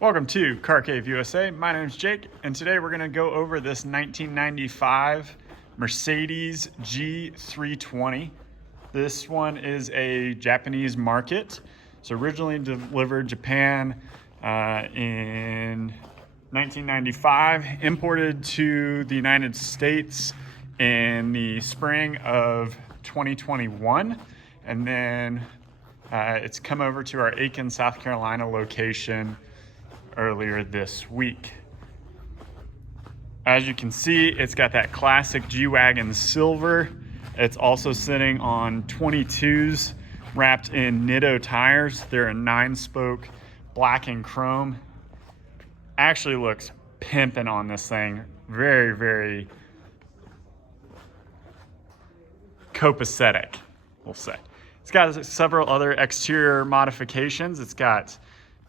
Welcome to Car Cave USA. My name is Jake, and today we're going to go over this 1995 Mercedes G320. This one is a Japanese market. So originally delivered Japan in 1995, imported to the United States in the spring of 2021, and then it's come over to our Aiken, South Carolina location earlier this week. As you can see, it's got that classic G-Wagon silver. It's also sitting on 22s wrapped in Nitto tires. They're a 9-spoke black and chrome. Actually looks pimping on this thing. Very, very copacetic, we'll say. It's got several other exterior modifications. It's got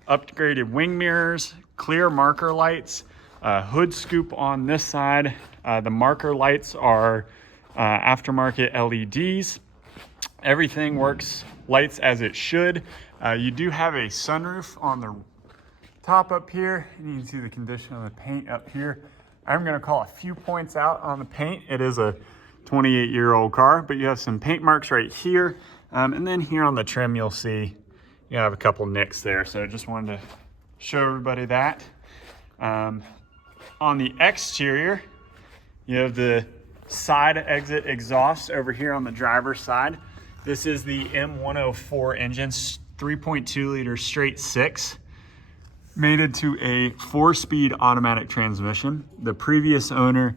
upgraded wing mirrors, clear marker lights, hood scoop on this side. The marker lights are aftermarket LEDs. Everything works, lights as it should. You do have a sunroof on the top up here, and you can see the condition of the paint up here. I'm going to call a few points out on the paint. It is a 28-year-old car, but you have some paint marks right here, and then here on the trim you'll see you have a couple nicks there, so just wanted to show everybody that. On the exterior, you have the side exit exhaust over here on the driver's side. This is the M104 engine, 3.2 liter straight six, mated to a 4-speed automatic transmission. The previous owner,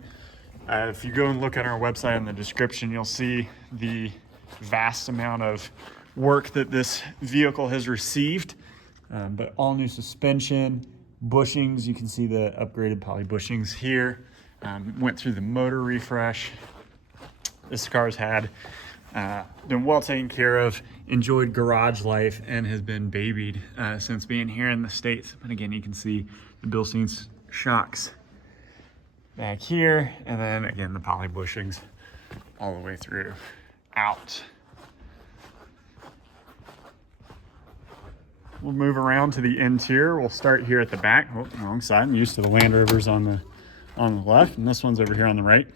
if you go and look at our website in the description, you'll see the vast amount of work that this vehicle has received, but all new suspension, bushings. You can see the upgraded poly bushings here. Went through the motor refresh. This car's had been well taken care of, enjoyed garage life, and has been babied since being here in the States. But again, you can see the Bilstein shocks back here, and then again the poly bushings all the way through out. We'll move around to the interior. We'll start here at the back. Oh, wrong side. I'm used to the Land Rovers on the left, and this one's over here on the right.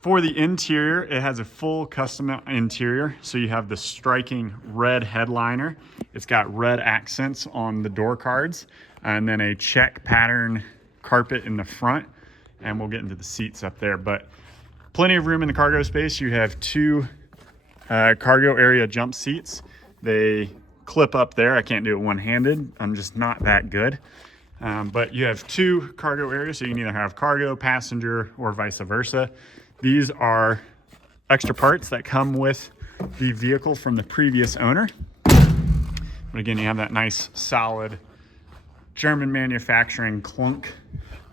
For the interior, it has a full custom interior. So you have the striking red headliner. It's got red accents on the door cards, and then a check pattern carpet in the front. And we'll get into the seats up there, but plenty of room in the cargo space. You have two cargo area jump seats. They clip up there. I can't do it one-handed. I'm just not that good. But you have two cargo areas, so you can either have cargo, passenger, or vice versa. These are extra parts that come with the vehicle from the previous owner. But again, you have that nice, solid German manufacturing clunk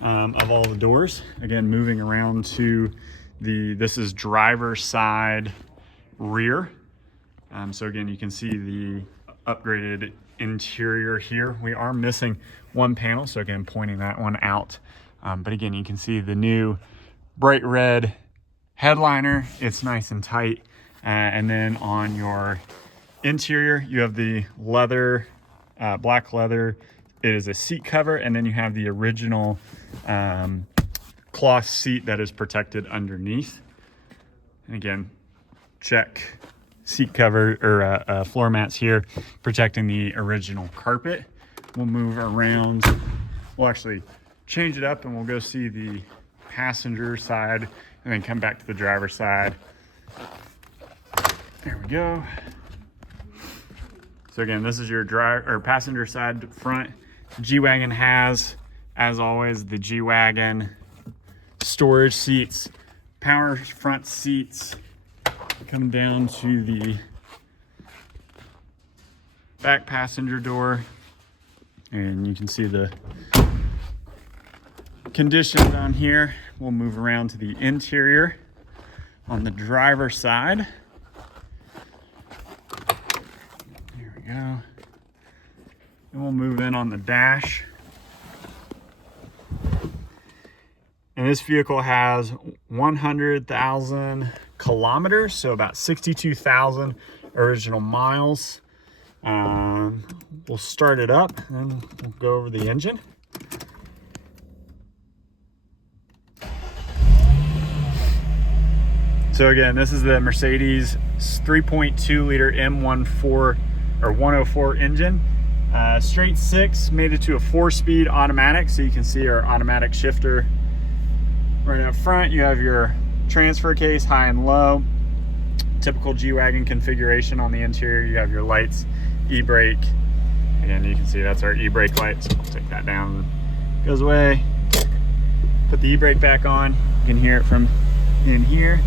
of all the doors. Again, moving around to this is driver side rear. So again, you can see the upgraded interior here. We are missing one panel, so again, pointing that one out. But again, you can see the new bright red headliner. It's nice and tight. And then on your interior, you have the leather, black leather. It is a seat cover, and then you have the original cloth seat that is protected underneath. And again, check seat cover or floor mats here protecting the original carpet. We'll move around. We'll actually change it up, and we'll go see the passenger side and then come back to the driver's side. There we go. So again, this is your passenger side front. G-Wagon has, as always, the G-Wagon storage seats, power front seats. Come down to the back passenger door, and you can see the condition down here. We'll move around to the interior on the driver's side. There we go. And we'll move in on the dash. And this vehicle has 100,000 kilometers, so about 62,000 original miles. We'll start it up and we'll go over the engine. So again, this is the Mercedes 3.2 liter M104 engine. Straight six, made it to a 4-speed automatic. So you can see our automatic shifter right up front. You have your transfer case, high and low. Typical G-Wagon configuration on the interior. You have your lights, e-brake. Again, you can see that's our e-brake light. So I'll take that down, goes away. Put the e-brake back on. You can hear it from in here.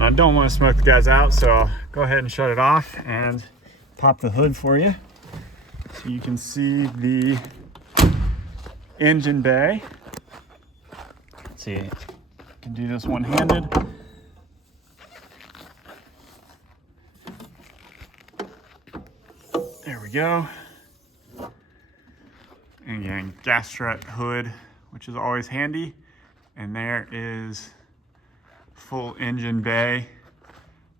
I don't want to smoke the guys out, so I'll go ahead and shut it off and pop the hood for you so you can see the engine bay. Let's see, I can do this one-handed. There we go. And again, gas strut hood, which is always handy. And there is full engine bay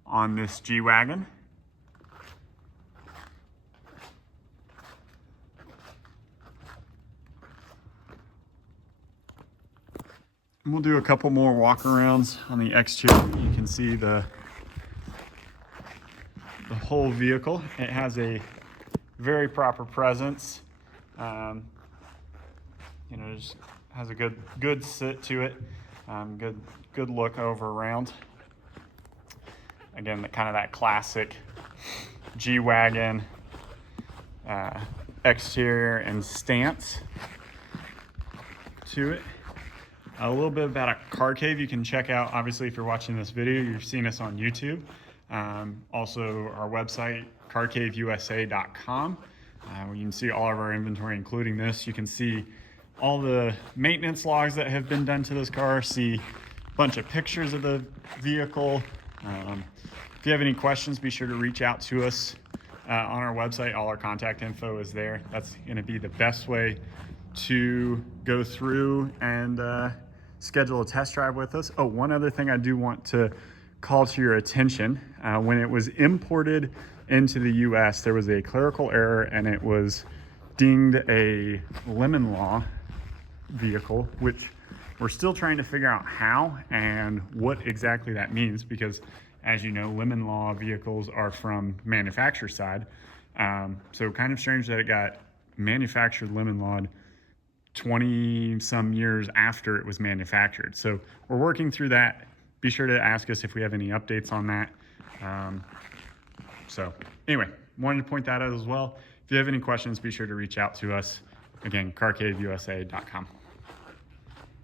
on this G-Wagon. And we'll do a couple more walk arounds on the exterior. You can see the whole vehicle. It has a very proper presence. You know, just has a good sit to it. Good look over around. Again, that classic G-Wagon exterior and stance to it. A little bit about a car cave you can check out. Obviously, if you're watching this video, you've seen us on YouTube. Also, our website, carcaveusa.com. Where you can see all of our inventory, including this. You can see all the maintenance logs that have been done to this car, see a bunch of pictures of the vehicle. If you have any questions, be sure to reach out to us on our website. All our contact info is there. That's going to be the best way to go through and schedule a test drive with us. Oh, one other thing I do want to call to your attention. When it was imported into the US, there was a clerical error and it was dinged a lemon law vehicle, which we're still trying to figure out how and what exactly that means, because as you know, lemon law vehicles are from manufacturer side. So kind of strange that it got manufactured lemon lawed 20 some years after it was manufactured. So we're working through that. Be sure to ask us if we have any updates on that. So anyway, wanted to point that out as well. If you have any questions, be sure to reach out to us. Again, carcaveusa.com.